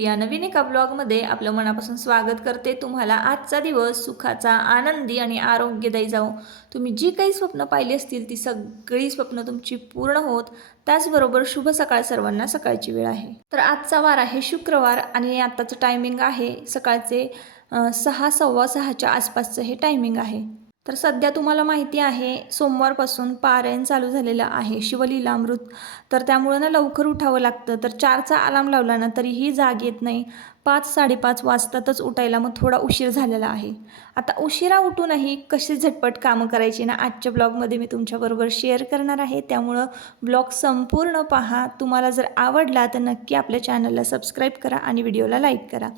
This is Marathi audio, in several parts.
या नवीन एका ब्लॉगमध्ये आपलं मनापासून स्वागत करते. तुम्हाला आजचा दिवस सुखाचा आनंदी आणि आरोग्यदायी जाओ तुम्ही जी काही स्वप्न पाहिली असतील ती सगळी स्वप्न तुमची पूर्ण होत. त्याचबरोबर शुभ सकाळ सर्वांना सकाळची वेळ आहे. तर आजचा वार आहे शुक्रवार आणि आत्ताचं टायमिंग आहे सकाळचे सहा सव्वा सहाच्या आसपासचं हे टायमिंग आहे. तर सध्या तुम्हाला माहिती आहे सोमवारपासून पारायण चालू झालेलं आहे शिवलीलामृत. तर त्यामुळं ना लवकर उठावं लागतं. तर चारचा अलार्म लावला ना तरीही जाग येत नाही. पाच साडेपाच वाजतातच उठायला मग थोडा उशीर झालेला आहे. आता उशिरा उठूनही कशी झटपट कामं करायची ना आजच्या ब्लॉगमध्ये मी तुमच्याबरोबर शेअर करणार आहे. त्यामुळं ब्लॉग संपूर्ण पहा. तुम्हाला जर आवडला तर नक्की आपल्या चॅनलला सबस्क्राईब करा आणि व्हिडिओला लाईक करा.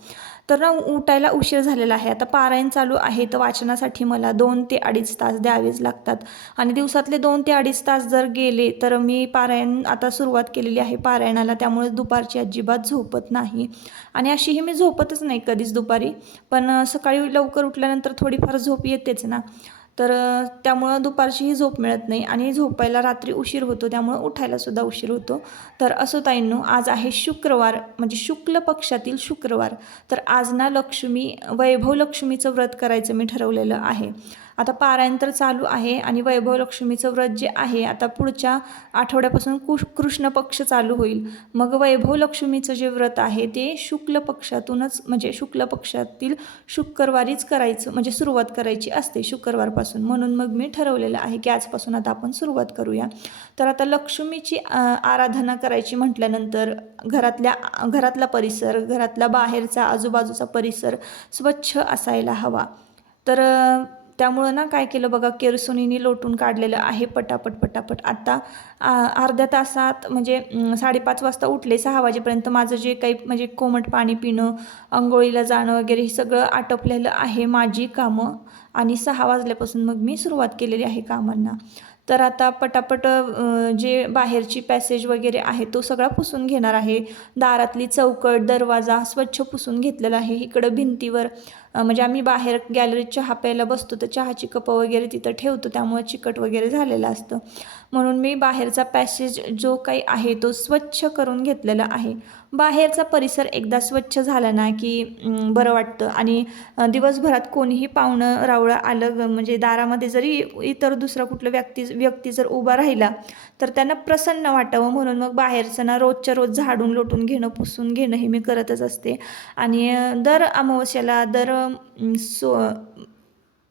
तर ना उठायला उशीर झालेला आहे. आता पारायण चालू आहे तर वाचनासाठी मला दोन ते अडीच तास द्यावेच लागतात. आणि दिवसातले दोन ते अडीच तास जर गेले तर मी पारायण आता सुरुवात केलेली आहे पारायणाला. त्यामुळे दुपारची अजिबात झोपत नाही. आणि अशीही मी झोपतच नाही कधीच दुपारी. पण सकाळी लवकर उठल्यानंतर थोडीफार झोप येतेच ना. तर त्यामुळं दुपारचीही झोप मिळत नाही आणि झोपायला रात्री उशीर होतो त्यामुळं उठायलासुद्धा उशीर होतो. तर असो ताईंनो आज आहे शुक्रवार म्हणजे शुक्ल पक्षातील शुक्रवार. तर आज ना लक्ष्मी वैभव लक्ष्मीचं व्रत करायचं मी ठरवलेलं आहे. आता पारायण तर चालू आहे आणि वैभव लक्ष्मीचं व्रत जे आहे आता पुढच्या आठवड्यापासून कुश कृष्ण पक्ष चालू होईल. मग वैभव लक्ष्मीचं जे व्रत आहे ते शुक्ल पक्षातूनच म्हणजे शुक्ल पक्षातील शुक्रवारीच करायचं म्हणजे सुरुवात करायची असते शुक्रवारपासून. म्हणून मग मी ठरवलेलं आहे की आजपासून आता आपण सुरुवात करूया. तर आता लक्ष्मीची आराधना करायची म्हटल्यानंतर घरातल्या घरातला परिसर घरातला बाहेरचा आजूबाजूचा परिसर स्वच्छ असायला हवा. तर त्यामुळं ना काय केलं बघा केरसुनीने लोटून काढलेलं आहे पटापट पटापट. आता अर्ध्या तासात म्हणजे साडेपाच वाजता उठले सहा वाजेपर्यंत माझं जे काही म्हणजे कोमट पाणी पिणं अंघोळीला जाणं वगैरे हे सगळं आटोपलेलं आहे माझी कामं. आणि सहा वाजल्यापासून मग मी सुरुवात केलेली आहे कामांना. तर आता पटापट जे बाहेरची पॅसेज वगैरे आहे तो सगळा पुसून घेणार आहे. दारातली चौकट दरवाजा स्वच्छ पुसून घेतलेला आहे. इकडं भिंतीवर म्हणजे आम्ही बाहेर गॅलरीत चहा प्यायला बसतो तर चहाची कपं वगैरे तिथं ठेवतो त्यामुळे चिकट वगैरे झालेलं असतं. म्हणून मी बाहेरचा पॅसेज जो काही आहे तो स्वच्छ करून घेतलेला आहे. बाहेरचा परिसर एकदा स्वच्छ झाला ना की बरं वाटतं. आणि दिवसभरात कोणीही पाहुणं रावळं आलं ग- म्हणजे दारामध्ये जरी इतर दुसरा कुठलं व्यक्ती व्यक्ती जर उभा राहिला तर त्यांना प्रसन्न वाटावं. म्हणून मग बाहेरचं ना रोजच्या रोज झाडून लोटून घेणं पुसून घेणं हे मी करतच असते. आणि दर अमावस्याला दर सो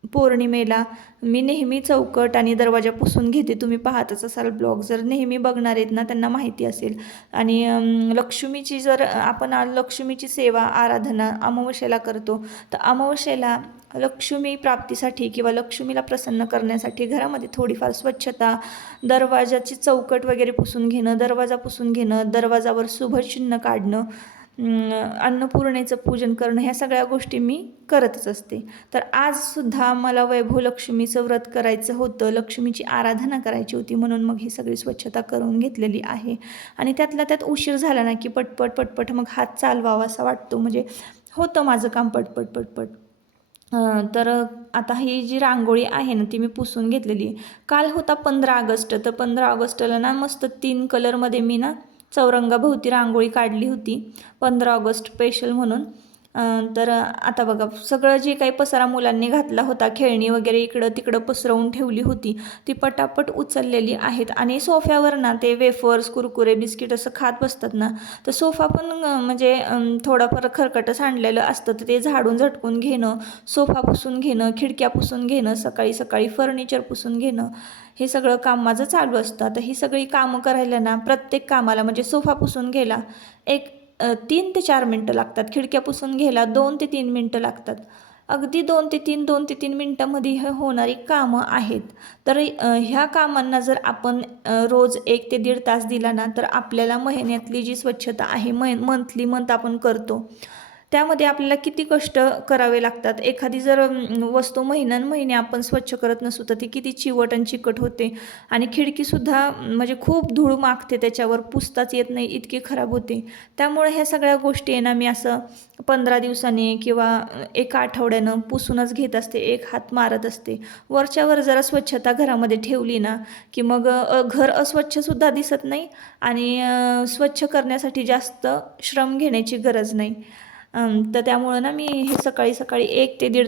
पौर्णिमेला मी नेहमी चौकट आणि दरवाजा पुसून घेते. तुम्ही पाहतच असाल ब्लॉग. जर नेहमी बघणार आहेत ना त्यांना माहिती असेल. आणि लक्ष्मीची जर आपण लक्ष्मीची सेवा आराधना अमावस्येला करतो तर अमावस्येला लक्ष्मी प्राप्तीसाठी किंवा लक्ष्मीला प्रसन्न करण्यासाठी घरामध्ये थोडीफार स्वच्छता दरवाजाची चौकट वगैरे पुसून घेणं दरवाजा पुसून घेणं दरवाजावर शुभचिन्ह काढणं अन्नपूर्णेचं पूजन करणं ह्या सगळ्या गोष्टी मी करतच असते. तर आजसुद्धा मला वैभव लक्ष्मीचं व्रत करायचं होतं. लक्ष्मीची आराधना करायची होती म्हणून मग ही सगळी स्वच्छता करून घेतलेली आहे. आणि त्यातल्या त्यात उशीर झाला ना की पटपट पटपट मग हात चालवावा असा वाटतो. म्हणजे होतं माझं काम पटपट पटपट. तर आता ही जी रांगोळी आहे ना ती मी पुसून घेतलेली. आहे काल होता पंधरा ऑगस्ट. तर पंधरा ऑगस्टला ना मस्त तीन कलरमध्ये मी ना चौरंगाभोवती रांगोळी काढली होती. पंधरा ऑगस्ट स्पेशल म्हणून. तर आता बघा सगळं जे काही पसारा मुलांनी घातला होता खेळणी वगैरे इकडं तिकडं पसरवून ठेवली होती ती पटापट उचललेली आहेत. आणि सोफ्यावर ना ते वेफर्स कुरकुरे बिस्किट असं खात बसतात ना तर सोफा पण म्हणजे थोडाफार खरकटं सांडलेलं असतं तर ते झाडून झटकून घेणं सोफा पुसून घेणं खिडक्या पुसून घेणं सकाळी सकाळी फर्निचर पुसून घेणं हे सगळं काम माझं चालू असतं. आता ही सगळी कामं करायला ना प्रत्येक कामाला म्हणजे सोफा पुसून घ्यायला एक तीन ते चार मिनटं लागतात. खिडक्या पुसून घ्यायला दोन ते तीन मिनटं लागतात. अगदी दोन ते तीन दोन ते तीन मिनटामध्ये हे होणारी कामं आहेत. तर ह्या कामांना जर आपण रोज एक ते दीड तास दिला ना तर आपल्याला महिन्यातली जी स्वच्छता आहे मै मंथली मंथ आपण करतो. त्यामध्ये आपल्याला किती कष्ट करावे लागतात? एखादी जर वस्तू महिन्यान महिने आपण स्वच्छ करत नसू तर ती किती चिवट आणि चिकट होते? आणि खिडकीसुद्धा म्हणजे खूप धूळ मागते त्याच्यावर पुसताच येत नाही इतकी खराब होते. त्यामुळे ह्या सगळ्या गोष्टी आहे ना मी असं पंधरा दिवसाने किंवा एका आठवड्यानं पुसूनच घेत असते एक हात मारत असते. वरच्यावर जरा स्वच्छता घरामध्ये ठेवली ना की मग घर अस्वच्छसुद्धा दिसत नाही आणि स्वच्छ करण्यासाठी जास्त श्रम घेण्याची गरज नाही. तर त्यामुळं ना मी हे सकाळी सकाळी एक ते दीड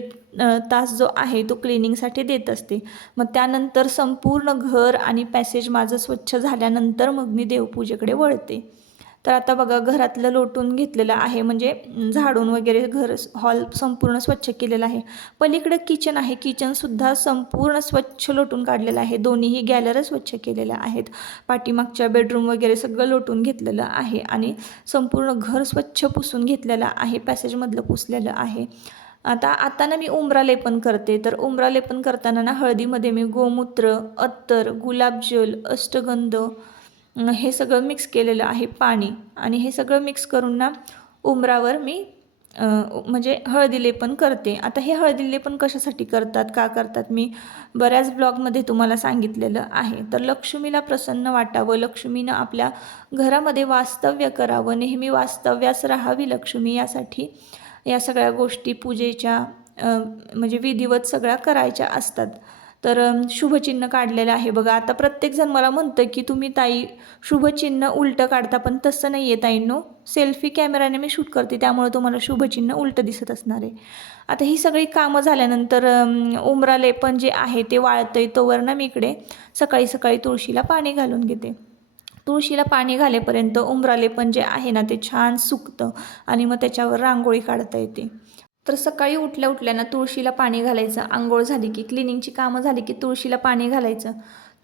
तास जो आहे तो क्लिनिंगसाठी देत असते. मग त्यानंतर संपूर्ण घर आणि पॅसेज माझं स्वच्छ झाल्यानंतर मग मी देवपूजेकडे वळते. तर आता बघा घरातलं लोटून घेतलेलं आहे. म्हणजे झाडून वगैरे घर हॉल संपूर्ण स्वच्छ केलेलं आहे. पलीकडं किचन आहे. किचनसुद्धा संपूर्ण स्वच्छ लोटून काढलेलं आहे. दोन्हीही गॅलर स्वच्छ केलेल्या आहेत. पाठीमागच्या बेडरूम वगैरे सगळं लोटून घेतलेलं आहे आणि संपूर्ण घर स्वच्छ पुसून घेतलेलं आहे. पॅसेजमधलं पुसलेलं आहे. आता आता ना मी उंबरा लेपन करते. तर उंबरा लेपन करताना ना हळदीमध्ये मी गोमूत्र अत्तर गुलाबजल अष्टगंध हे सगळं मिक्स केलेलं आहे पाणी. आणि हे सगळं मिक्स करून ना उंबरावर मी म्हणजे हळदी लेपन करते. आता हे हळदी लेपन कशासाठी करतात का करतात मी बऱ्याच ब्लॉगमध्ये तुम्हाला सांगितलेलं आहे. तर लक्ष्मीला प्रसन्न वाटावं लक्ष्मीनं आपल्या घरामध्ये वास्तव्य करावं नेहमी वास्तव्यास राहावी लक्ष्मी यासाठी या सगळ्या गोष्टी पूजेच्या म्हणजे विधिवत सगळ्या करायच्या असतात. तर शुभचिन्ह काढलेलं आहे बघा. आता प्रत्येकजण मला म्हणतं की तुम्ही ताई शुभचिन्ह उलटं काढता पण तसं नाही आहे ताईंनो. सेल्फी कॅमेराने मी शूट करते त्यामुळे तुम्हाला शुभचिन्ह उलटं दिसत असणार आहे. आता ही सगळी कामं झाल्यानंतर अं, उमरा लेपन जे आहे ते वाळतं आहे तोवर ना मी इकडे सकाळी सकाळी तुळशीला पाणी घालून घेते. तुळशीला पाणी घालेपर्यंत उंबराले पण जे आहे ना ते छान सुकतं आणि मग त्याच्यावर रांगोळी काढता येते. तर सकाळी उठल्या उठल्या ना तुळशीला पाणी घालायचं. आंघोळ झाली की क्लिनिंगची कामं झाली की तुळशीला पाणी घालायचं.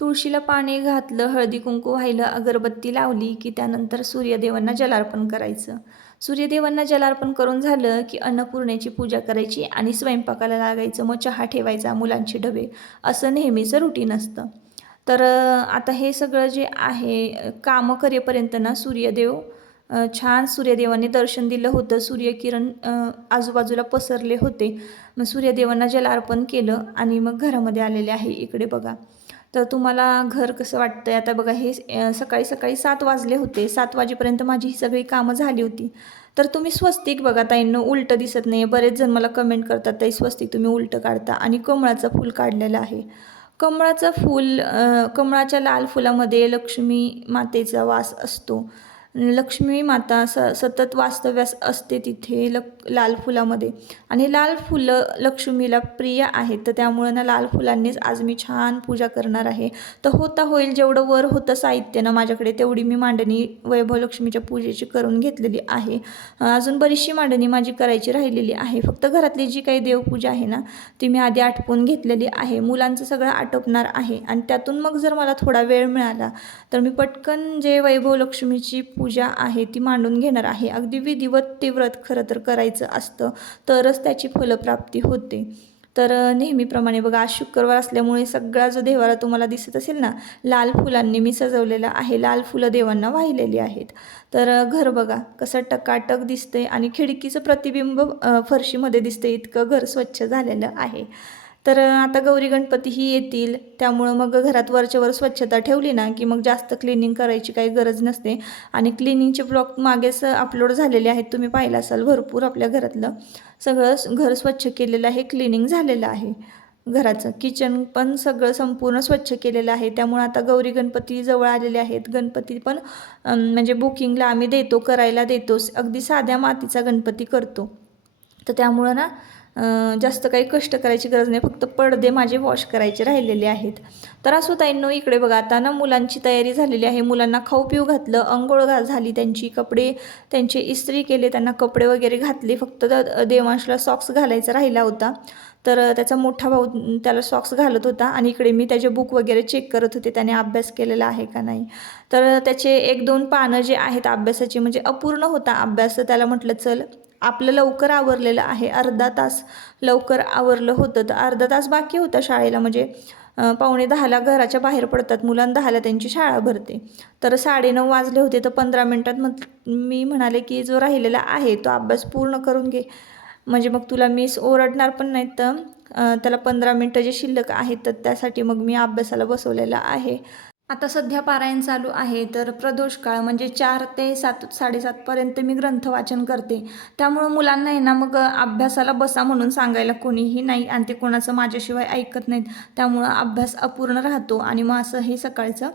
तुळशीला पाणी घातलं हळदी कुंकू व्हायलं अगरबत्ती लावली की त्यानंतर सूर्यदेवांना जलार्पण करायचं. सूर्यदेवांना जलार्पण करून झालं की अन्नपूर्णेची पूजा करायची आणि स्वयंपाकाला लागायचं मग चहा ठेवायचा मुलांचे डबे असं नेहमीचं रुटीन असतं. तर आता हे सगळं जे आहे कामं करेपर्यंत ना सूर्यदेव छान सूर्यदेवाने दर्शन दिलं होतं. सूर्यकिरण आजूबाजूला पसरले होते. मग सूर्यदेवांना जलार्पण केलं आणि मग घरामध्ये आलेले आहे इकडे बघा. तर तुम्हाला घर कसं वाटतंय? आता बघा हे सकाळी सकाळी सात वाजले होते. सात वाजेपर्यंत माझी ही सगळी कामं झाली होती. तर तुम्ही स्वस्तिक बघा ताईंनं उलटं दिसत नाही बरेच जण मला कमेंट करतात ताई स्वस्तिक तुम्ही उलटं काढता. आणि कमळाचं फूल काढलेलं आहे. कमळाचं फूल कमळाच्या लाल फुलामध्ये लक्ष्मी मातेचा वास असतो. लक्ष्मी माता स सतत वास्तव्यास असते तिथे लक लाल फुलामध्ये. आणि लाल फुलं लक्ष्मीला प्रिय आहेत तर त्यामुळं ना लाल फुलांनीच आज मी छान पूजा करणार आहे. तर होता होईल जेवढं वर होतं साहित्य ना माझ्याकडे तेवढी मी मांडणी वैभव लक्ष्मीच्या पूजेची करून घेतलेली आहे. अजून बरीचशी मांडणी माझी करायची राहिलेली आहे. फक्त घरातली जी काही देवपूजा आहे ना ती मी आधी आटपून घेतलेली आहे. मुलांचं सगळं आटोपणार आहे. आणि त्यातून मग जर मला थोडा वेळ मिळाला तर मी पटकन जे वैभव लक्ष्मीची पूजा आहे ती मांडून घेणार आहे. अगदी विधिवत ते व्रत खरं तर करायचं असतं तरच त्याची फलप्राप्ती होते. तर नेहमीप्रमाणे बघा आज शुक्रवार असल्यामुळे सगळा जो देवाला तुम्हाला दिसत असेल ना लाल फुलांनी मी सजवलेला आहे. लाल फुलं देवांना वाहिलेली आहेत. तर घर बघा कसं टकाटक दिसतंय आणि खिडकीचं प्रतिबिंब फरशीमध्ये दिसतंय इतकं घर स्वच्छ झालेलं आहे. तर आता गौरी गणपतीही येतील. त्यामुळं मग घरात वरच्या वर स्वच्छता ठेवली ना की मग जास्त क्लिनिंग करायची काही गरज नसते. आणि क्लिनिंगचे ब्लॉग मागेच अपलोड झालेले आहेत तुम्ही पाहिला असाल भरपूर आपल्या घरातलं. सगळं घर स्वच्छ केलेलं आहे क्लिनिंग झालेलं आहे. घराचं किचन पण सगळं संपूर्ण स्वच्छ केलेलं आहे. त्यामुळे आता गौरी गणपती जवळ आलेले आहेत. गणपती पण म्हणजे बुकिंगला आम्ही देतो करायला देतो अगदी साध्या मातीचा गणपती करतो. तर त्यामुळं ना जास्त काही कष्ट करायची गरज नाही. फक्त पडदे माझे वॉश करायचे राहिलेले आहेत. तर असो ताईंनो इकडे बघा आता ना मुलांची तयारी झालेली आहे. मुलांना खाऊ पिऊ घातलं अंघोळ घा झाली त्यांची कपडे त्यांचे इस्त्री केले त्यांना कपडे वगैरे घातले. फक्त देवांशला सॉक्स घालायचा राहिला होता. तर त्याचा मोठा भाऊ त्याला सॉक्स घालत होता आणि इकडे मी त्याचे बुक वगैरे चेक करत होते. त्याने अभ्यास केलेला आहे का नाही. तर त्याचे एक दोन पानं जे आहेत अभ्यासाची म्हणजे अपूर्ण होता अभ्यास. तर त्याला म्हटलं चल आपलं लवकर आवरलेलं आहे. अर्धा तास लवकर आवरलं होतं. तर अर्धा तास बाकी होता शाळेला. म्हणजे पावणे दहाला घराच्या बाहेर पडतात. मुलांना दहाला त्यांची शाळा भरते. तर साडेनऊ वाजले होते. तर पंधरा मिनटात मग मी म्हणाले की जो राहिलेला आहे तो अभ्यास पूर्ण करून घे. म्हणजे मग तुला मिस ओरडणार पण नाहीत तर त्याला पंधरा मिनटं जे शिल्लक आहेत तर त्यासाठी मग मी अभ्यासाला बसवलेला आहे. आता सध्या पारायण चालू आहे तर प्रदोष काळ म्हणजे चार ते सात साडेसातपर्यंत मी ग्रंथ वाचन करते. त्यामुळं मुलांना आहे ना मग अभ्यासाला बसा म्हणून सांगायला कोणीही नाही आणि ते कोणाचं माझ्याशिवाय ऐकत नाहीत. त्यामुळं अभ्यास अपूर्ण राहतो आणि मग असं हे सकाळचं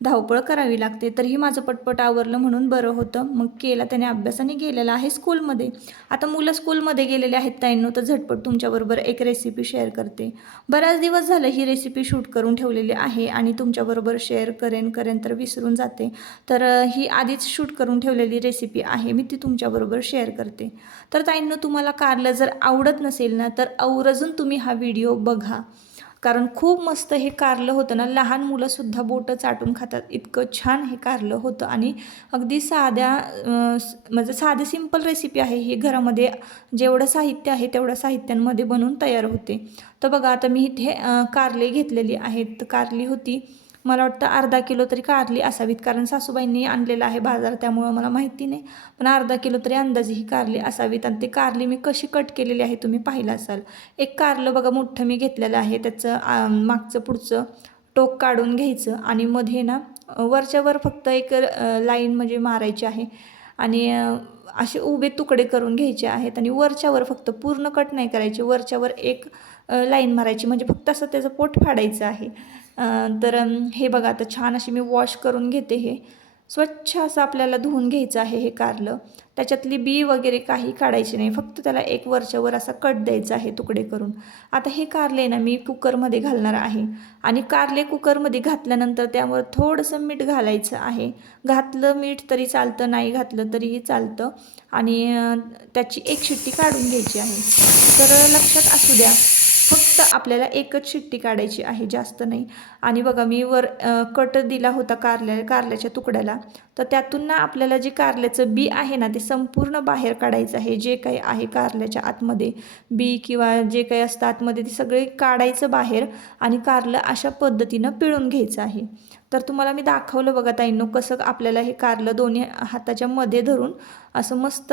धावपळ करावी लागते. तरीही माझं पटपट आवरलं म्हणून बरं होतं. मग केला त्याने अभ्यासाने गेलेला आहे स्कूलमध्ये. आता मुलं स्कूलमध्ये गेलेले आहेत ताईंनो तर झटपट तुमच्याबरोबर एक रेसिपी शेअर करते. बऱ्याच दिवस झालं ही रेसिपी शूट करून ठेवलेली आहे आणि तुमच्याबरोबर शेअर करेन करेन तर विसरून जाते. तर ही आधीच शूट करून ठेवलेली रेसिपी आहे मी ती तुमच्याबरोबर शेअर करते. तर ताईंनो तुम्हाला कारलं जर आवडत नसेल ना तर आवर्जून तुम्ही हा व्हिडिओ बघा. कारण खूप मस्त हे कारलं होतं ना. लहान मुलंसुद्धा बोटं चाटून खातात. इतकं छान हे कारलं होतं आणि अगदी साध्या म्हणजे साधी सिंपल रेसिपी आहे ही घरामध्ये. जेवढं साहित्य आहे तेवढ्या साहित्यांमध्ये बनवून तयार होते. तर बघा आता मी इथे कारले घेतलेली आहेत. कारली होती. मला वाटतं अर्धा किलो तरी कारली असावीत कारण सासूबाईंनी आणलेलं आहे बाजार त्यामुळं मला माहिती नाही. पण अर्धा किलो तरी अंदाजे ही कारली असावीत आणि ते कारली मी कशी कट केलेली आहे तुम्ही पाहिलं असाल. एक कारलं बघा मोठं मी घेतलेलं आहे. त्याचं मागचं पुढचं टोक काढून घ्यायचं आणि मध्ये ना वरच्यावर फक्त एक लाईन म्हणजे मारायची आहे आणि असे उभे तुकडे करून घ्यायचे आहेत आणि वरच्यावर फक्त पूर्ण कट नाही करायचे. वरच्यावर एक लाईन मारायची. म्हणजे फक्त असं त्याचं पोट फाडायचं आहे. तर हे बघा आता छान अशी मी वॉश करून घेते हे. स्वच्छ असं आपल्याला धुवून घ्यायचं आहे हे कारलं. त्याच्यातली बी वगैरे काही काढायची नाही. फक्त त्याला एक वरच्यावर असा कट द्यायचा आहे तुकडे करून. आता हे कारले ना मी कुकरमध्ये घालणार आहे. आणि कारले कुकरमध्ये घातल्यानंतर त्यावर थोडंसं मीठ घालायचं आहे. घातलं मीठ तरी चालतं नाही घातलं तरीही चालतं. आणि त्याची एक शिट्टी काढून घ्यायची आहे. तर लक्षात असू द्या. फक्त आपल्याला एकच शिट्टी काढायची आहे जास्त नाही. आणि बघा मी वर कट दिला होता कारल्या कारल्याच्या तुकड्याला. तर त्यातून ना आपल्याला जे कारल्याचं बी आहे ना ते संपूर्ण बाहेर काढायचं आहे. जे काही आहे कारल्याच्या आतमध्ये बी किंवा जे काही असतं आतमध्ये ते सगळे काढायचं बाहेर आणि कारलं अशा पद्धतीनं पिळून घ्यायचं आहे. तर तुम्हाला मी दाखवलं बघा ताईंनो कसं आपल्याला हे कारलं दोन्ही हाताच्या मध्ये धरून असं मस्त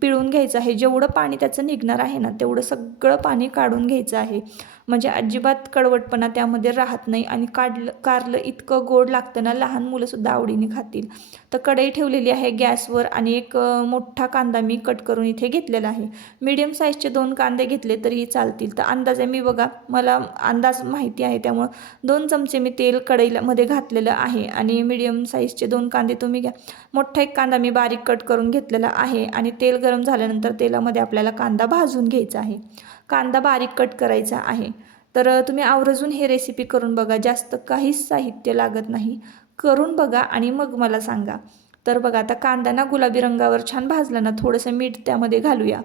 पिळून घ्यायचं आहे. जेवढं पाणी त्याचं निघणार आहे ना तेवढं सगळं पाणी काढून घ्यायचं आहे. म्हणजे अजिबात कडवटपणा त्यामध्ये राहत नाही आणि काढलं कारलं इतकं गोड लागतं ना लहान मुलंसुद्धा आवडीने खातील. तर कढई ठेवलेली आहे गॅसवर आणि एक मोठा कांदा मी कट करून इथे घेतलेला आहे. मीडियम साईजचे दोन कांदे घेतले तरीही चालतील. तर अंदाजे मी बघा मला अंदाज माहिती आहे त्यामुळं दोन चमचे मी तेल कढईला मध्ये घातलेलं आहे आणि मीडियम साईजचे दोन कांदे तुम्ही घ्या. मोठा एक कांदा मी बारीक कट करून घेतलेला आहे आणि ते तेल गरम झाल्यानंतर तेलामध्ये आपल्याला कांदा भाजून घ्यायचा आहे. कांदा बारीक कट करायचा आहे. तर तुम्ही आवर्जून हे रेसिपी करून बघा. जास्त काहीच साहित्य लागत नाही. करून बघा आणि मग मला सांगा. तर बघा आता कांदा ना गुलाबी रंगावर छान भाजला ना थोडंसं मीठ त्यामध्ये घालूया.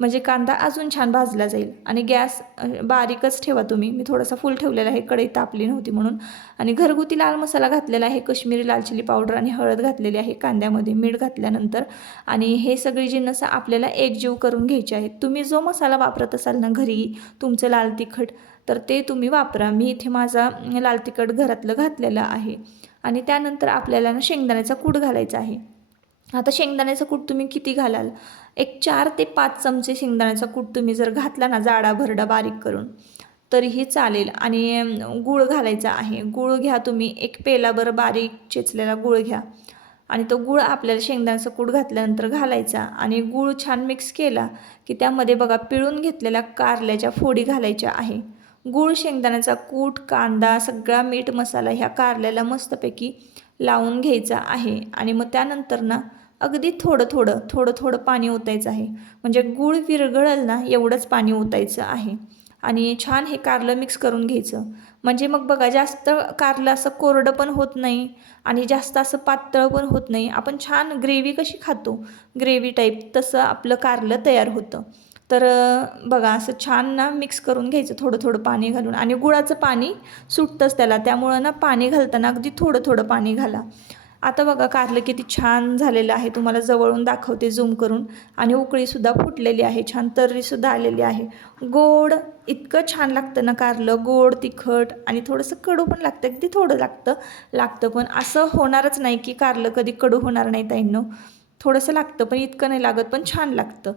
म्हणजे कांदा अजून छान भाजला जाईल. आणि गॅस बारीकच ठेवा तुम्ही. मी थोडासा फुल ठेवलेला आहे. कढई तापली नव्हती म्हणून. आणि घरगुती लाल मसाला घातलेला आहे. कश्मीरी लाल चिली पावडर आणि हळद घातलेली आहे कांद्यामध्ये मीठ घातल्यानंतर. आणि हे सगळी जिन्नस आपल्याला एकजीव करून घ्यायची आहेत. तुम्ही जो मसाला वापरत असाल ना घरी तुमचं लाल तिखट तर ते तुम्ही वापरा. मी इथे माझा लाल तिखट घरातलं घातलेलं आहे. आणि त्यानंतर आपल्याला ना शेंगदाण्याचा कूट घालायचा आहे. आता शेंगदाण्याचा कूट तुम्ही किती घालाल? एक चार ते पाच चमचे शेंगदाण्याचा कूट तुम्ही जर घातला ना जाडा भरडा बारीक करून तरीही चालेल. आणि गूळ घालायचा आहे. गूळ घ्या तुम्ही. एक पेलाभर बारीक चेचलेला गूळ घ्या. आणि तो गूळ आपल्याला शेंगदाण्याचा कूट घातल्यानंतर घालायचा. आणि गूळ छान मिक्स केला की त्यामध्ये बघा पिळून घेतलेल्या कारल्याच्या फोडी घालायच्या आहे. गूळ शेंगदाण्याचा कूट कांदा सगळा मीठ मसाला ह्या कारल्याला मस्तपैकी लावून घ्यायचा आहे. आणि मग त्यानंतर ना अगदी थोडं थोडं थोडं थोडं पाणी ओतायचं आहे. म्हणजे गूळ विरघळल ना एवढंच पाणी ओतायचं आहे. आणि छान हे कारलं मिक्स करून घ्यायचं. म्हणजे मग बघा जास्त कारलं असं कोरडं पण होत नाही आणि जास्त असं पातळ पण होत नाही. आपण छान ग्रेव्ही कशी खातो? ग्रेव्ही टाईप तसं आपलं कारलं तयार होतं. तर बघा असं छान ना मिक्स करून घ्यायचं थोडं थोडं पाणी घालून. आणि गुळाचं पाणी सुटतंच त्याला. त्यामुळं ना पाणी घालताना अगदी थोडं थोडं पाणी घाला. आता बघा कारलं किती छान झालेलं आहे. तुम्हाला जवळून दाखवते झूम करून. आणि उकळीसुद्धा फुटलेली आहे. छान तर्रीसुद्धा आलेली आहे. गोड इतकं छान लागतं ना कारलं. गोड तिखट आणि थोडंसं कडू पण लागतं. अगदी थोडं लागतं. लागतं पण असं होणारच नाही की कारलं कधी कडू होणार नाही ताईंनो. थोडंसं लागतं पण इतकं नाही लागत पण छान लागतं.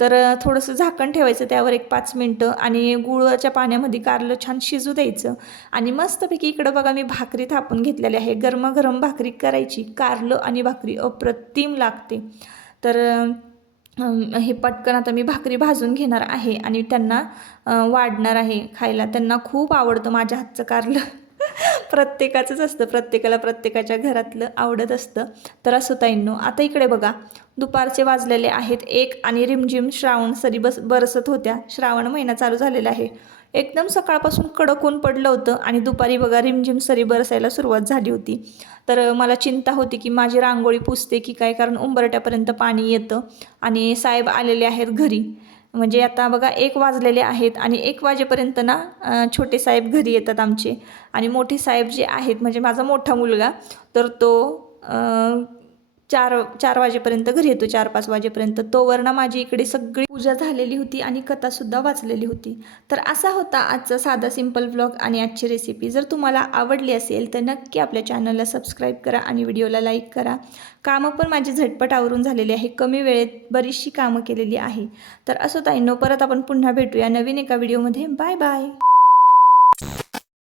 तर थोडंसं झाकण ठेवायचं त्यावर एक पाच मिनटं आणि गुळाच्या पाण्यामध्ये कारलं छान शिजू द्यायचं. आणि मस्तपैकी इकडं बघा मी भाकरी थापून घेतलेली आहे गरमागरम भाकरी करायची. कारलं आणि भाकरी अप्रतिम लागते. तर हे पटकन आता मी भाकरी भाजून घेणार आहे आणि त्यांना वाढणार आहे खायला. त्यांना खूप आवडतं माझ्या हातचं कारलं. प्रत्येकाचंच असतं. प्रत्येकाला प्रत्येकाच्या घरातलं आवडत असतं. तर असं ताईंनो आता इकडे बघा. दुपारचे वाजलेले आहेत एक आणि रिमझिम श्रावण सरी बस बरसत होत्या. श्रावण महिना चालू झालेला आहे. एकदम सकाळपासून कडक ऊन पडलं होतं आणि दुपारी बघा रिमझिम सरी बरसायला सुरुवात झाली होती. तर मला चिंता होती की माझी रांगोळी पुसते की काय? कारण उंबरट्यापर्यंत पाणी येतं आणि साहेब आलेले आहेत घरी. म्हणजे आता बघा एक वाजलेले आहेत आणि एक वाजेपर्यंत ना छोटे साहेब घरी येतात आमचे. आणि मोठे साहेब जे आहेत म्हणजे माझा मोठा मुलगा तर तो चार चार वाजेपर्यंत घरी येतो चार पाच वाजेपर्यंत. तोवर ना माझी इकडे सगळी पूजा झालेली होती आणि कथासुद्धा वाचलेली होती. तर असा होता आजचा साधा सिंपल ब्लॉग आणि आजची रेसिपी जर तुम्हाला आवडली असेल तर नक्की आपल्या चॅनलला सबस्क्राईब करा आणि व्हिडिओला लाईक करा. कामं पण माझी झटपट आवरून झालेली आहे. कमी वेळेत बरीचशी कामं केलेली आहे. तर असं ताईंनो परत आपण पुन्हा भेटूया नवीन एका व्हिडिओमध्ये बाय बाय